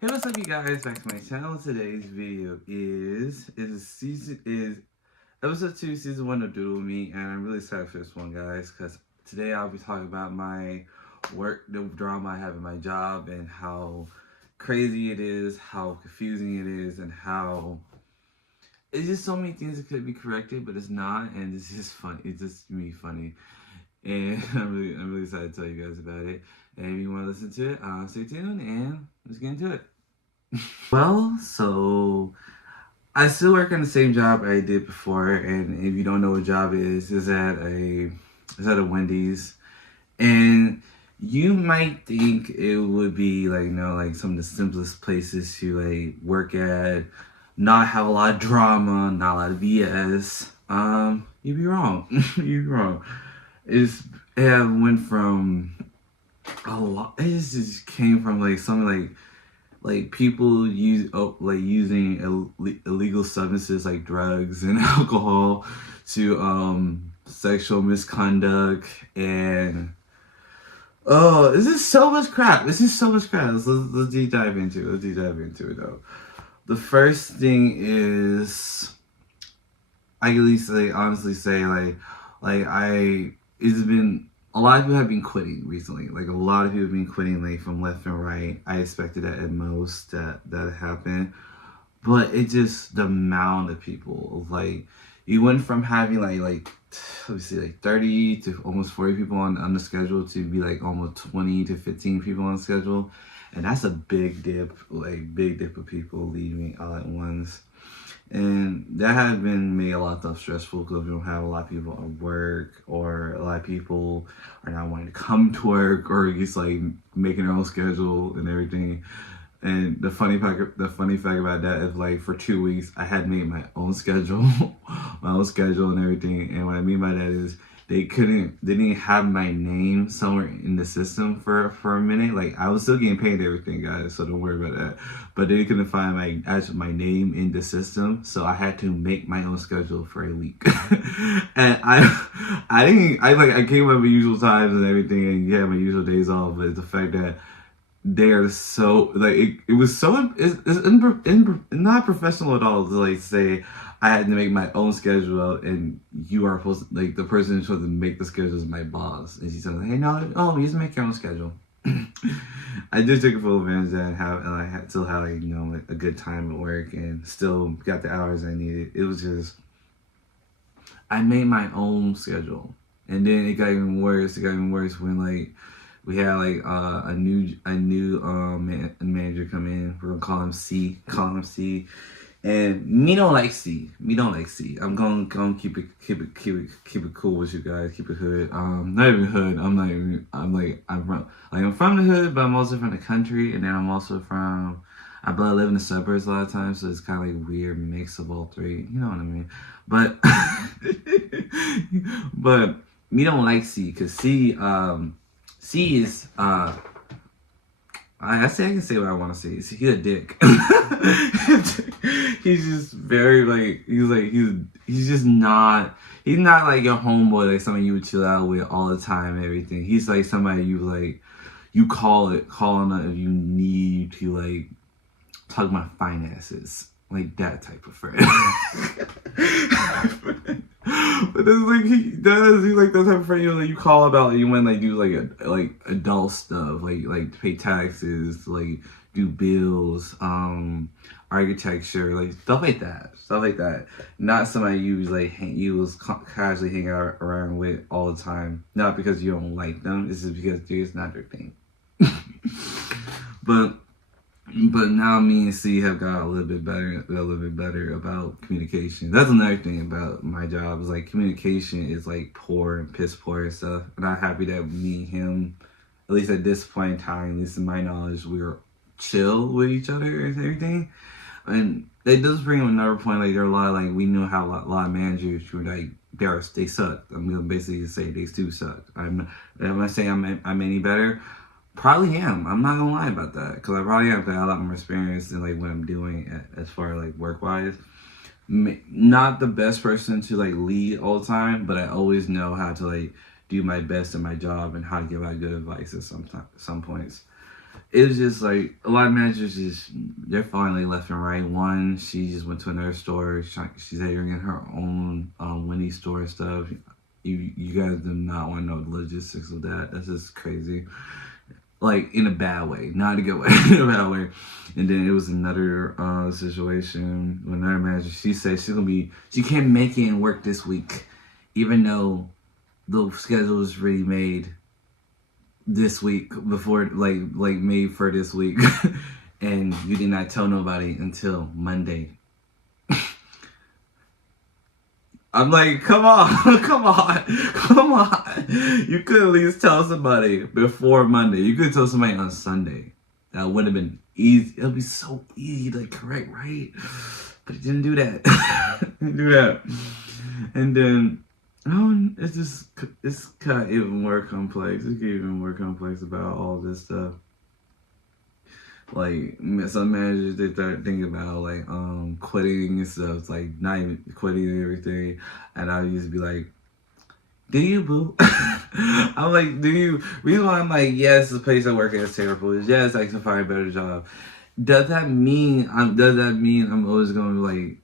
Hey, what's up, you guys? Back to my channel. Today's video is episode 2, season 1 of Doodle with me, and I'm really excited for this one, guys, because today I'll be talking about my work, the drama I have in my job, and how crazy it is, how confusing it is, and how it's just so many things that could be corrected, but it's not, and it's just funny. It's just me funny, and I'm really excited to tell you guys about it. And if you want to listen to it, stay tuned, and let's get into it. Well, so I still work in the same job I did before, and if you don't know what job it is at a Wendy's, and you might think it would be like, like some of the simplest places to like work at, not have a lot of drama, not a lot of BS. You'd be wrong. You'd be wrong. It went from a lot. It just came from like something like people using illegal substances like drugs and alcohol, to sexual misconduct, and this is so much crap. Let's deep dive into it. Though. The first thing is, I can at least honestly say it's been a lot of people have been quitting recently. Like, a lot of people have been quitting, like, from left and right. I expected that at most that happened. But it just, the amount of people, like, you went from having like 30 to almost 40 people on the schedule to be like almost 20 to 15 people on the schedule. And that's a big dip of people leaving all at once. And that has been made a lot of stuff stressful, because we don't have a lot of people at work, or a lot of people are not wanting to come to work, or just like making their own schedule and everything. And the funny fact about that is, like, for 2 weeks I had made my own schedule, and everything. And what I mean by that is, they didn't have my name somewhere in the system for a minute. Like, I was still getting paid everything, guys, so don't worry about that. But they couldn't find my name in the system, so I had to make my own schedule for a week. And I came up with usual times and everything, and yeah, my usual days off. But it's the fact that they are so, like, it was so, it's not professional at all to like say I had to make my own schedule, and you are supposed to, like, the person who's supposed to make the schedule is my boss, and she said, hey, no, you just make your own schedule. I did take a full advantage of that, and I still had a good time at work, and still got the hours I needed. It was just, I made my own schedule, and then it got even worse. When like we had like a new manager come in. We're gonna call him C. And me don't like C. I'm gonna keep it cool with you guys. Keep it hood. Not even hood. I'm from the hood, but I'm also from the country, and then I'm also from. I live in the suburbs a lot of times, so it's kind of like a weird mix of all three. You know what I mean? But but me don't like C, because C is I can say what I want to say. He's a dick. He's just very he's just not. He's not like your homeboy, like somebody you would chill out with all the time and everything. He's like somebody you call on if you need to like talk about finances, like that type of friend. But this is like he's like that type of friend you call about, you want like do like adult stuff, like pay taxes, like do bills, architecture, like stuff like that. Not somebody you was casually hanging out around with all the time. Not because you don't like them, it's just because it's not their thing. But now me and C have got a little bit better about communication. That's another thing about my job, is like communication is like poor and piss poor and stuff. And I'm happy that me and him, at least at this point in time, at least in my knowledge, we were chill with each other and everything. And it does bring up another point. Like, there are a lot of, like, we know how a lot of managers who are like they suck. I'm gonna basically say they do suck. Am I saying I'm any better? Probably am. I'm not gonna lie about that, because I probably have got a lot more experience in like what I'm doing as far as like work wise. Not the best person to like lead all the time, but I always know how to like do my best in my job and how to give out good advice at some points. it was just like a lot of managers they're falling like left and right. One, she just went to another store. She's entering in her own Winnie store and stuff. You guys do not want to know the logistics of that. That's just crazy. Like in a bad way, not a good way, in a bad way. And then it was another situation with another manager. She said she can't make it and work this week, even though the schedule was really made this week before, like made for this week, and you did not tell nobody until Monday. I'm like, come on, come on, come on. You could at least tell somebody before Monday. You could tell somebody on Sunday. That would have been easy. It would be so easy to correct, right? But it didn't do that. Didn't do that. And then, it's kind of even more complex. It's even more complex about all this stuff. Like, some managers, they start thinking about like quitting and stuff. It's like not even quitting and everything. And I used to be like, do you, boo? I'm like, do you? Reason why I'm like, yes, the place I work at is terrible. Yes, I can find a better job. Does that mean I'm always gonna be like,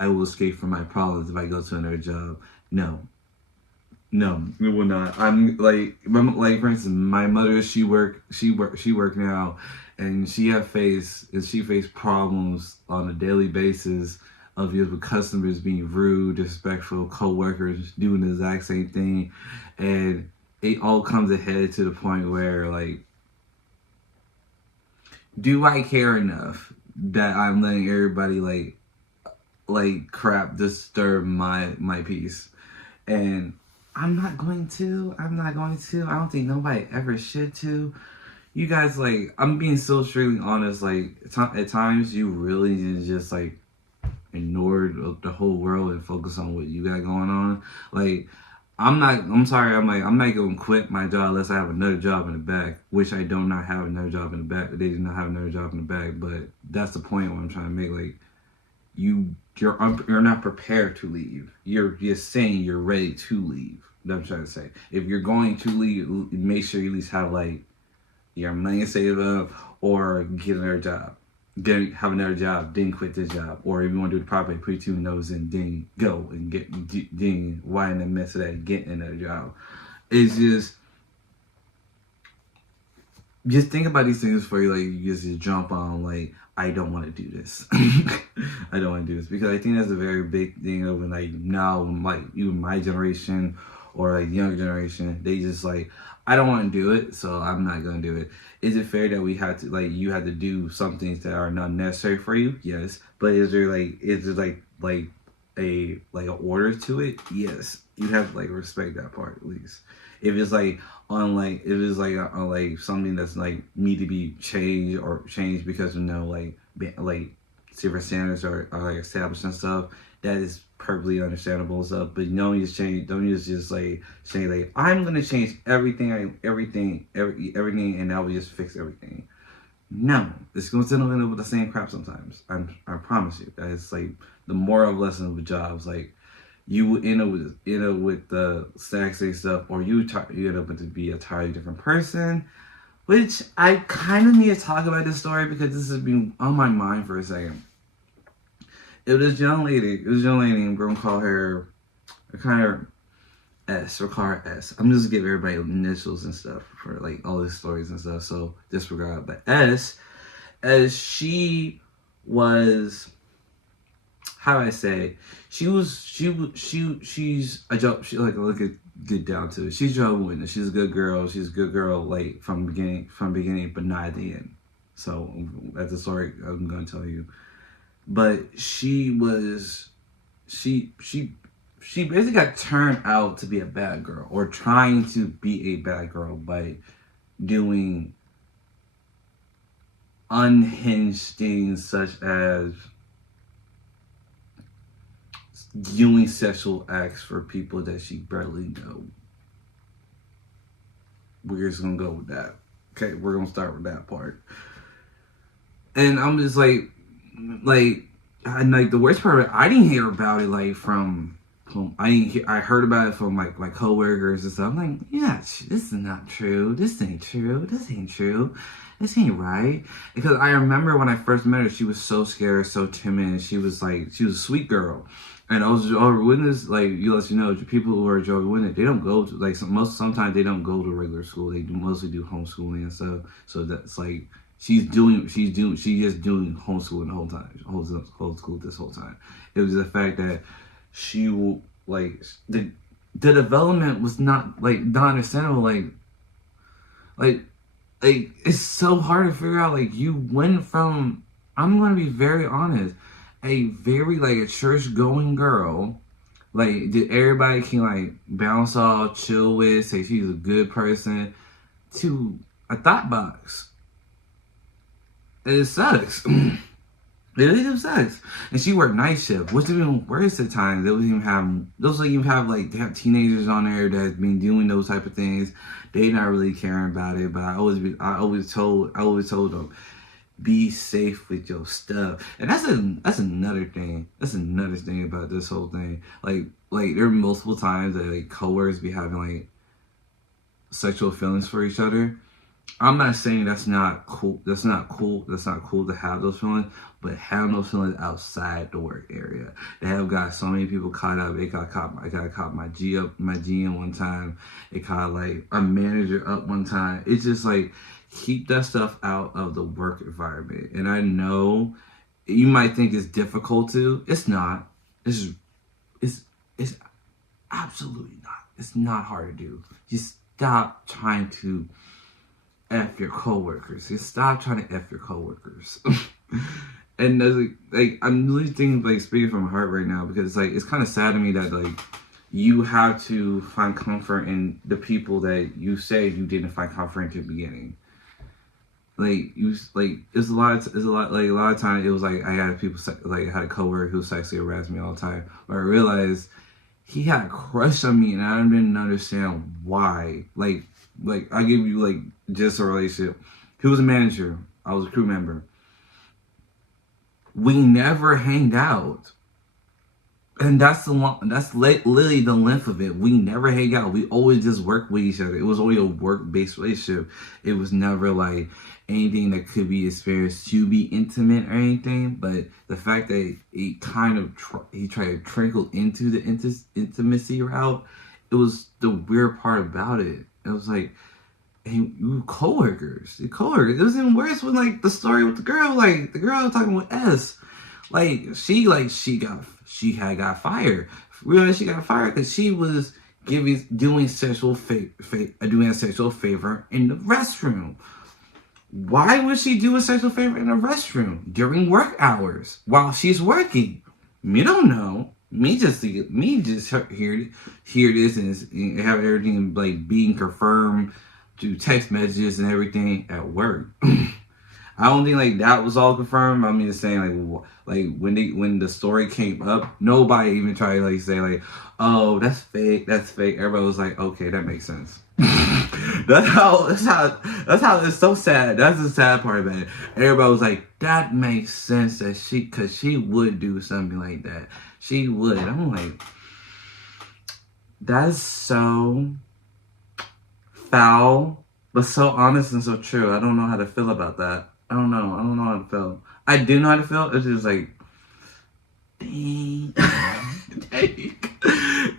I will escape from my problems if I go to another job? No, it will not. I'm like for instance, my mother, she work now, and she faced problems on a daily basis of with customers being rude, disrespectful, co-workers doing the exact same thing, and it all comes ahead to the point where like, do I care enough that I'm letting everybody like crap disturb my peace? And I'm not going to. I don't think nobody ever should to. You guys, like, I'm being so strictly honest. Like, at times you really need to just like ignore the whole world and focus on what you got going on. Like, I'm sorry. I'm not going to quit my job unless I have another job in the back, which I do not have another job in the back. They do not have another job in the back. But that's the point what I'm trying to make. Like, you're not prepared to leave. You're just saying you're ready to leave. That's what I'm trying to say. If you're going to leave, make sure you at least have like your money saved up, or get another job. Have another job, then quit this job. Or if you want to do the property, put 2 no's in, then go and then why in the midst of that get another job. It's just think about these things before you just jump on like, I don't want to do this. I don't want to do this, because I think that's a very big thing of like now, like even my generation or like younger generation, they just like, I don't want to do it, so I'm not gonna do it. Is it fair that we had to you had to do some things that are not necessary for you? Yes, but is there a order to it? Yes, you have to respect that part at least. If it's on something that's need to be changed because different standards are established and stuff, that is perfectly understandable and stuff. But don't just say I'm gonna change everything, and that will just fix everything. No, it's going to end up with the same crap sometimes. I promise you. It's the moral lesson of jobs. You end up with the exact same stuff, or you end up to be a entirely different person. Which I kind of need to talk about this story because this has been on my mind for a second. It was this young lady. I'm going to call her, S. We'll call her S. I'm just giving everybody initials and stuff for all these stories and stuff. So disregard. But S, as she was, how do I say? She's a job. Get down to it. She's Jehovah's Witness. She's a good girl. She's a good girl. From beginning, but not at the end. So that's the story I'm going to tell you. But she basically got turned out to be a bad girl, or trying to be a bad girl by doing unhinged things such as doing sexual acts for people that she barely know. We're just gonna go with that. Okay, we're gonna start with that part. And I'm just the worst part of it, I didn't hear about it from I heard about it from like my coworkers and stuff. I'm like, yeah, this is not true. This ain't true. This ain't true. This ain't right. Because I remember when I first met her, she was so scared, so timid. She was a sweet girl. And those Jehovah's Witnesses, like, let you know, people who are Jehovah's Witnesses, they don't go to, like, sometimes they don't go to regular school. They mostly do homeschooling and stuff. So that's like, she's just doing homeschooling the whole time, homeschool this whole time. It was the fact that she will, like, the development was not understandable. Like it's so hard to figure out. Like, you went from, I'm gonna be very honest, a very like a church going girl, like that everybody can like bounce off, chill with, say she's a good person, to a thought box. It sucks. It even sucks. And she worked night shift, which is even worse at times. They have teenagers on there that's been doing those type of things. They not really caring about it. But I always told them, be safe with your stuff. And that's another thing. That's another thing about this whole thing. Like there are multiple times that like coworkers be having like sexual feelings for each other. I'm not saying that's not cool. That's not cool to have those feelings, but have those feelings outside the work area. They have got so many people caught up. I got caught my GM one time. It caught like a manager up one time. It's just like, keep that stuff out of the work environment. And I know you might think it's difficult to. It's not. It's absolutely not. It's not hard to do. Just stop trying to F your coworkers. Just stop trying to F your coworkers. And there's like I'm really thinking, like, speaking from my heart right now, because it's kind of sad to me that like you have to find comfort in the people that you say you didn't find comfort in at the beginning. It's a lot of times it was like I had a coworker who sexually harassed me all the time, but I realized he had a crush on me and I didn't understand why. Like I give you like just a relationship. He was a manager. I was a crew member. We never hanged out. And that's literally the length of it. We never hang out. We always just work with each other. It was always a work-based relationship. It was never like anything that could be experienced to be intimate or anything. But the fact that he tried to trickle into the intimacy route, it was the weird part about it. It was like, hey, you coworkers. It was even worse when like the story with the girl. Like the girl talking with S. She had got fired. Realized she got fired because she was doing a sexual favor in the restroom. Why would she do a sexual favor in the restroom during work hours while she's working? Me don't know. Me just hear this and have everything like being confirmed through text messages and everything at work. I don't think like that was all confirmed. I'm just saying like when the story came up, nobody even tried to like say like, oh, that's fake. Everybody was like, okay, that makes sense. That's how it's so sad. That's the sad part about it. Everybody was like, that makes sense that cause she would do something like that. She would. I'm like, that's so foul, but so honest and so true. I don't know how to feel about that. I don't know how to feel. I do know how to feel. It's just like, dang. Dang.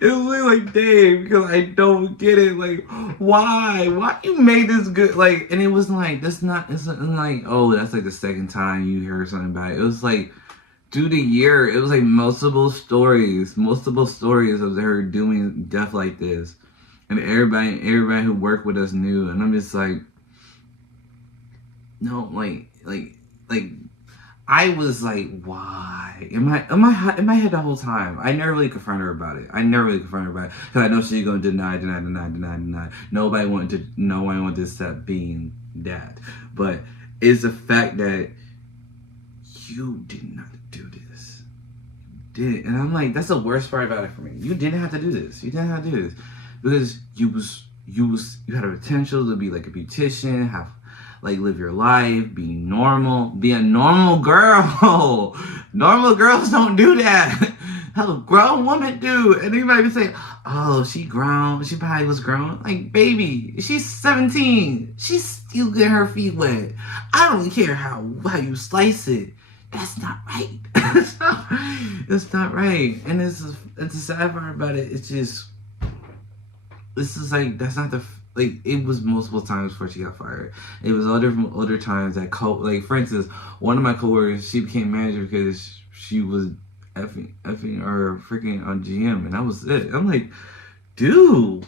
It was really like, dang, because I don't get it. Like, why you made this good? Like, and it wasn't like, it's not like, oh, that's like the second time you heard something about it. It was like, through the year, it was like multiple stories of her doing stuff like this. And everybody who worked with us knew. And I'm just like, no, like I was like, why? In my head the whole time. I never really confronted her about it. Because I know she's gonna deny. Nobody wanted to stop being that. But it's the fact that you did not do this. You did. And I'm like, that's the worst part about it for me. You didn't have to do this. Because you had a potential to be like a beautician, live your life, be normal, be a normal girl. Normal girls don't do that. hell, grown woman do. And you might be saying, oh, she grown. She probably was grown. Like, baby, she's 17. She's still getting her feet wet. I don't care how you slice it. That's not right. It's not right. And it's the sad part about it. It's just, this is like, that's not the, like, it was multiple times before she got fired. It was other times that, like, for instance, one of my coworkers, she became manager because she was effing or freaking on GM, and that was it. I'm like, dude,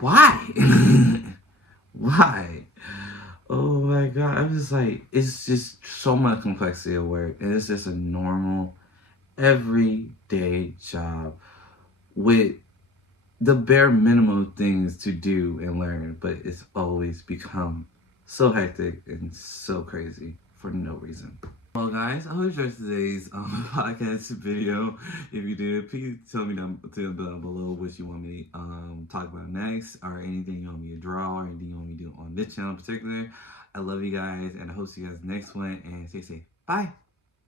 why? Why? Oh my god, I'm just like, it's just so much complexity of work, and it's just a normal, everyday job with the bare minimum things to do and learn, but it's always become so hectic and so crazy for no reason. Well guys, I hope you enjoyed today's podcast video. If you did, please tell me down below what you want me to talk about next, or anything you want me to draw, or anything you want me to do on this channel in particular. I love you guys, and I hope to see you guys next one, and stay safe. Bye!